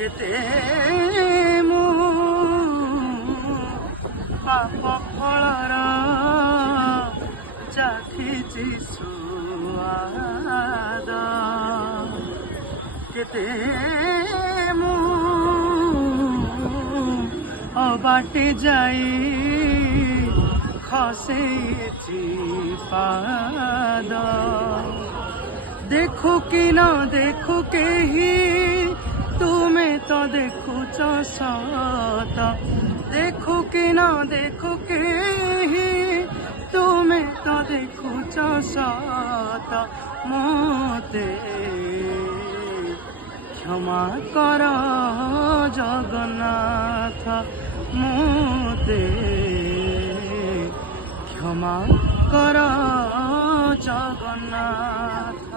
କେତେ ମୁଁ ପାପ ଫଳର ଚାଖିଛି ସୁଆଦ କେତେ ମୁଁ ଅବାଟେ ଯାଇ ଖସେଇଛି ପାଦ देखो कि न देखो केही तुमे तो देखुच सत देखो कि न देखो केही तुमे तो देखुच सत मते क्षमा कर जगन्नाथ मते क्षमा कर जगन्नाथ।